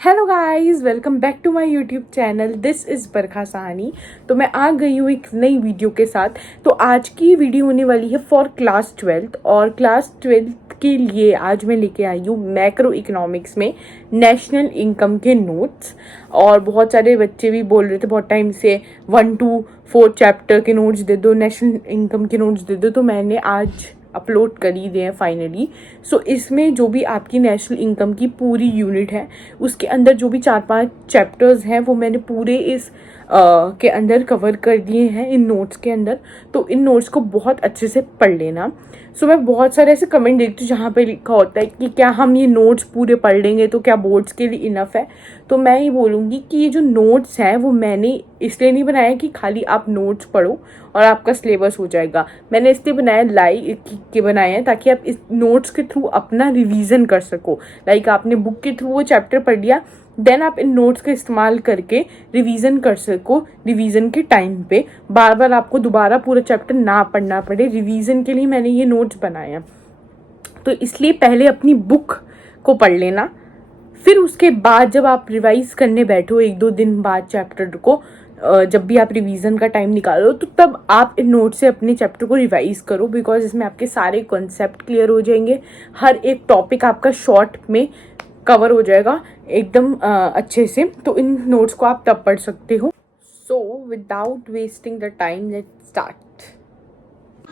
Hello guys, welcome back to my YouTube channel. This is Barkha Sahni. तो मैं आ गई हूँ एक नई वीडियो के साथ। तो आज की वीडियो होने वाली है फॉर क्लास 12th, और क्लास 12th के लिए आज मैं लेके आई हूँ मैक्रो इकोनॉमिक्स में नेशनल इनकम के नोट्स। और बहुत सारे बच्चे भी बोल रहे थे बहुत टाइम से 1 to 4 चैप्टर के नोट्स दे दो, नेशनल इनकम के नोट्स दे दो। तो मैंने आज अपलोड कर ही दिए हैं फाइनली। सो इसमें जो भी आपकी नेशनल इनकम की पूरी यूनिट है उसके अंदर जो भी 4-5 चैप्टर्स हैं वो मैंने पूरे इस के अंदर कवर कर दिए हैं इन नोट्स के अंदर। तो इन नोट्स को बहुत अच्छे से पढ़ लेना। सो मैं बहुत सारे ऐसे कमेंट देखती हूँ जहाँ पे लिखा होता है कि क्या हम ये नोट्स पूरे पढ़ लेंगे तो क्या बोर्ड्स के लिए इनफ है। तो मैं ये बोलूँगी कि ये जो नोट्स हैं वो मैंने इसलिए नहीं बनाया कि खाली आप नोट्स पढ़ो और आपका सिलेबस हो जाएगा। मैंने इसलिए बनाया के बनाए हैं ताकि आप इस नोट्स के थ्रू अपना रिवीजन कर सको। लाइक आपने बुक के थ्रू वो चैप्टर पढ़ लिया, देन आप इन नोट्स का इस्तेमाल करके रिवीजन कर सको। रिवीजन के टाइम पे बार बार आपको दोबारा पूरा चैप्टर ना पढ़ना पड़े। रिवीजन के लिए मैंने ये नोट्स बनाए हैं। तो इसलिए पहले अपनी बुक को पढ़ लेना, फिर उसके बाद जब आप रिवाइज करने बैठो 1-2 दिन बाद चैप्टर को, जब भी आप रिवीजन का टाइम निकालो तो तब आप इन नोट से अपने चैप्टर को रिवाइज करो। बिकॉज इसमें आपके सारे कॉन्सेप्ट क्लियर हो जाएंगे, हर एक टॉपिक आपका शॉर्ट में कवर हो जाएगा एकदम अच्छे से। तो इन नोट्स को आप तब पढ़ सकते हो। So without wasting the time let's start.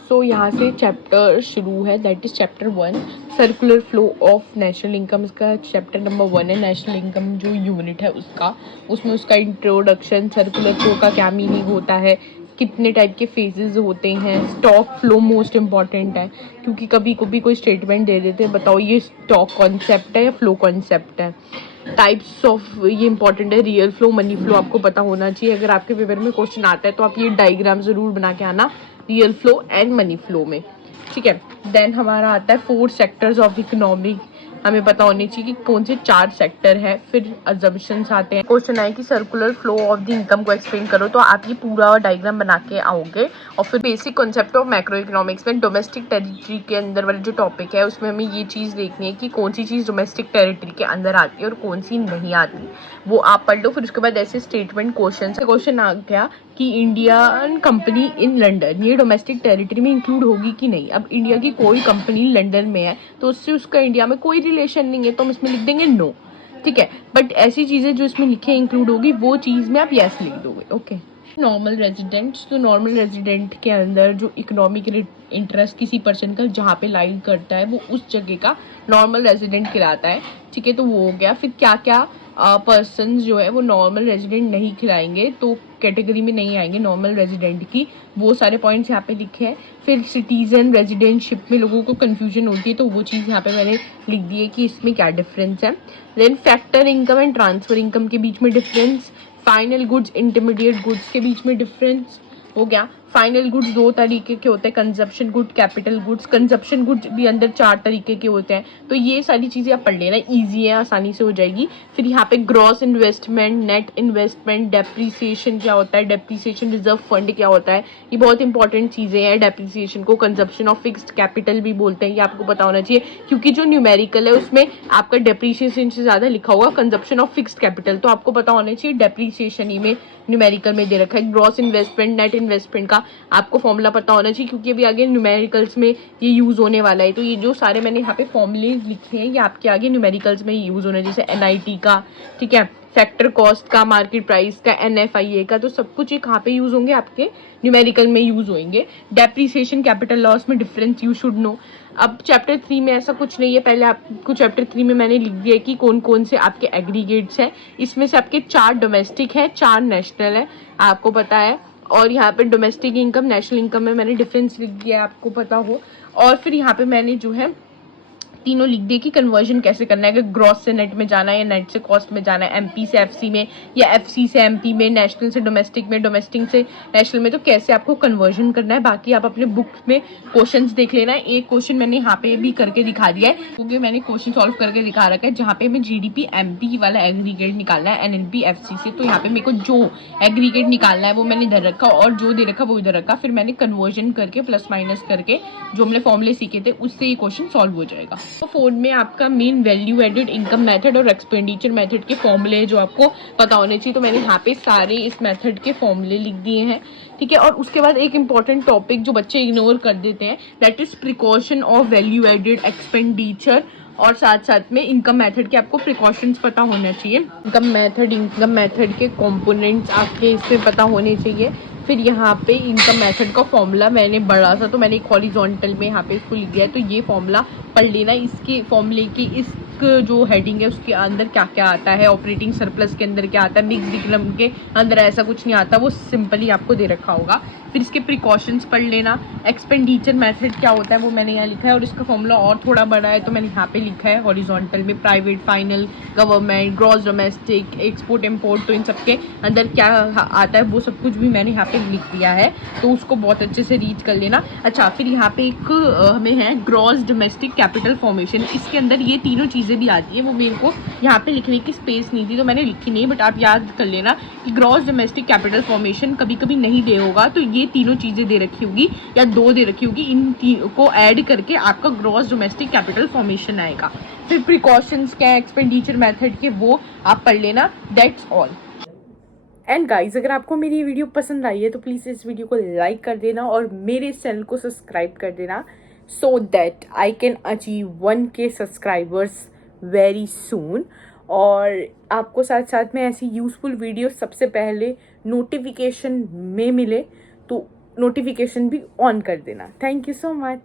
So यहाँ से चैप्टर शुरू है, that is chapter 1 circular flow of national income. इसका चैप्टर नंबर 1 है नेशनल इनकम जो यूनिट है उसका। उसमें उसका इंट्रोडक्शन, सर्कुलर फ्लो का क्या मीनिंग होता है, कितने टाइप के फेजेस होते हैं, स्टॉक फ्लो मोस्ट इंपॉर्टेंट है क्योंकि कभी कभी कोई स्टेटमेंट दे देते हैं बताओ ये स्टॉक कॉन्सेप्ट है या फ्लो कॉन्सेप्ट है। टाइप्स ऑफ ये इंपॉर्टेंट है, रियल फ्लो, मनी फ्लो आपको पता होना चाहिए। अगर आपके पेपर में क्वेश्चन आता है तो आप ये डायग्राम जरूर बना के आना, real flow and money flow में, ठीक है। देन हमारा आता है 4 सेक्टर्स ऑफ इकोनॉमी। हमें पता होनी चाहिए कि कौन से 4 सेक्टर है। फिर अजम्पशंस आते हैं। क्वेश्चन आए कि circular flow of the income को एक्सप्लेन करो, तो आप ये पूरा डायग्राम बना के आओगे। और फिर basic concept of macro economics में डोमेस्टिक टेरिटरी के अंदर वाली जो टॉपिक है उसमें हमें ये चीज़ देखनी है कि कौन सी चीज़ डोमेस्टिक टेरिटरी के अंदर आती है और कौन सी नहीं आती, वो आप पढ़ लो। फिर उसके बाद ऐसे स्टेटमेंट क्वेश्चन आ गया कि इंडियन कंपनी इन लंदन ये डोमेस्टिक टेरिटरी में इंक्लूड होगी कि नहीं। अब इंडिया की कोई कंपनी लंदन में है तो उससे उसका इंडिया में कोई रिलेशन नहीं है, तो हम इसमें लिख देंगे नो, ठीक है। बट ऐसी चीज़ें जो इसमें लिखे इंक्लूड होगी वो चीज़ में आप यस लिख दोगे, ओके। नॉर्मल रेजिडेंट्स, तो नॉर्मल रेजिडेंट के अंदर जो इकोनॉमिक इंटरेस्ट किसी पर्सन का जहाँ पे लाइन करता है वो उस जगह का नॉर्मल रेजिडेंट कहलाता है, ठीक है। तो वो हो गया। फिर क्या क्या पर्सन जो है वो नॉर्मल रेजिडेंट नहीं खिलाएंगे, तो कैटेगरी में नहीं आएंगे नॉर्मल रेजिडेंट की, वो सारे पॉइंट्स यहाँ पे लिखे हैं। फिर सिटीजन रेजिडेंटशिप में लोगों को कन्फ्यूजन होती है, तो वो चीज़ यहाँ पे मैंने लिख दी है कि इसमें क्या डिफरेंस है। Then factor income and transfer income के बीच में difference, final goods intermediate goods के बीच में डिफरेंस हो गया। फाइनल गुड्स 2 तरीके के होते हैं, consumption good, capital goods. Consumption goods भी अंदर 4 तरीके के होते हैं। तो ये सारी चीज़ें आप पढ़ लेना, ईजी है, आसानी से हो जाएगी। फिर यहाँ पे gross investment, net investment, depreciation क्या होता है, डेप्रीसिएशन रिजर्व फंड क्या होता है, ये बहुत इंपॉर्टेंट चीज़ें हैं। डेप्रीसिएशन को कंजप्शन ऑफ फिक्स्ड कैपिटल भी बोलते हैं, ये आपको पता होना चाहिए क्योंकि जो न्यूमेरिकल है उसमें आपका डेप्रीसिएशन से ज़्यादा लिखा होगा कंजप्शन ऑफ फिक्स्ड कैपिटल, तो आपको पता होना चाहिए डेप्रीसिएशन ही में न्यूमेरिकल में दे रखा है। ग्रॉस इन्वेस्टमेंट, नेट इन्वेस्टमेंट का आपको फॉर्मूला पता होना चाहिए क्योंकि अभी आगे न्यूमेरिकल्स में ये यूज़ होने वाला है। तो ये जो सारे मैंने यहाँ पे फॉर्मूले लिखे हैं ये आपके आगे न्यूमेरिकल्स में यूज़ होना है, जैसे NIT का, ठीक है, फैक्टर कॉस्ट का, मार्केट प्राइस का, NFIA का, तो सब कुछ ये कहाँ पे यूज़ होंगे, आपके न्यूमेरिकल में यूज़ होंगे। डेप्रीसिएशन, कैपिटल लॉस में डिफरेंस यू शुड नो। अब चैप्टर 3 में ऐसा कुछ नहीं है, पहले आपको चैप्टर 3 में मैंने लिख दिया कि कौन कौन से आपके एग्रीगेट्स हैं। इसमें से आपके 4 डोमेस्टिक है, 4 नेशनल है, आपको पता है। और यहाँ पे डोमेस्टिक इनकम, नेशनल इनकम में मैंने डिफरेंस लिख दिया है, आपको पता हो। और फिर यहाँ पे मैंने जो है तीनों लिख दिए कि कन्वर्जन कैसे करना है, अगर ग्रॉस से नेट में जाना है या नेट से कॉस्ट में जाना है, MP से FC में या FC से MP में, नेशनल से डोमेस्टिक में, डोमेस्टिक से नेशनल में, तो कैसे आपको कन्वर्जन करना है। बाकी आप अपने बुक में क्वेश्चंस देख लेना है। एक क्वेश्चन मैंने यहाँ पे भी करके दिखा दिया है क्योंकि मैंने क्वेश्चन सॉल्व करके दिखा रखा है जहाँ पे हमें GDP MP वाला एग्रीगेट निकालना है NLP FC से। तो यहाँ पे मेरे को जो एग्रीगेट निकालना है वो मैंने इधर रखा और जो दे रखा वो इधर रखा, फिर मैंने कन्वर्जन करके प्लस माइनस करके जो हमने फॉर्मूले सीखे थे उससे ये क्वेश्चन सॉल्व हो जाएगा। तो फोन में आपका main value added income method और एक्सपेंडिचर मेथड के फॉर्मूले जो आपको पता होने चाहिए। तो मैंने यहाँ पे सारे इस मेथड के फॉर्मूले लिख दिए हैं, ठीक है। और उसके बाद एक इंपॉर्टेंट टॉपिक जो बच्चे इग्नोर कर देते हैं, that is precaution of value added expenditure, और साथ साथ में इनकम मेथड के आपको प्रिकॉशंस पता होना चाहिए। इनकम मेथड के कंपोनेंट्स आपके इसमें पता होने चाहिए। फिर यहाँ पे इनकम मेथड का फॉर्मूला मैंने बड़ा सा, तो मैंने एक हॉरिजॉन्टल में यहाँ पे इसको लिख दिया है। तो ये फॉर्मूला पढ़ लेना। इसके फॉर्मूले की इस जो हेडिंग है उसके अंदर क्या क्या आता है, ऑपरेटिंग सरप्लस के अंदर क्या आता है, मिक्स्ड इनकम के अंदर ऐसा कुछ नहीं आता, वो सिंपली आपको दे रखा होगा। फिर इसके प्रिकॉशंस पढ़ लेना। एक्सपेंडिचर मेथड क्या होता है वो मैंने यहाँ लिखा है, और इसका फॉर्मूला और थोड़ा बड़ा है तो मैंने यहाँ पे लिखा है हॉरिजॉन्टल में। Private, final, government, gross domestic, export import, तो इन सबके अंदर क्या आता है वो सब कुछ भी मैंने यहाँ पे लिख दिया है, तो उसको बहुत अच्छे से रीड कर लेना। अच्छा, फिर यहाँ पे एक हमें है ग्रॉस डोमेस्टिक कैपिटल फॉर्मेशन। इसके अंदर ये तीनों चीज़ें भी आती है। वो मेरे को यहाँ पे लिखने की स्पेस नहीं थी तो मैंने लिखी नहीं, बट आप याद कर लेना कि ग्रॉस डोमेस्टिक कैपिटल फॉर्मेशन कभी कभी नहीं दे होगा, तो ये तीनों चीज़ें दे रखी होगी या दो दे रखी होगी, इन तीनों को ऐड करके आपका ग्रॉस डोमेस्टिक कैपिटल फॉर्मेशन आएगा। फिर प्रिकॉशंस क्या है एक्सपेंडिचर मेथड के, वो आप पढ़ लेना। That's all. एंड गाइज, अगर आपको मेरी ये वीडियो पसंद आई है तो प्लीज़ इस वीडियो को लाइक कर देना और मेरे चैनल को सब्सक्राइब कर देना, so that I can achieve 1K subscribers very soon. और आपको साथ साथ में ऐसी यूज़फुल वीडियो सबसे पहले नोटिफिकेशन में मिले, तो नोटिफिकेशन भी ऑन कर देना। Thank you so much.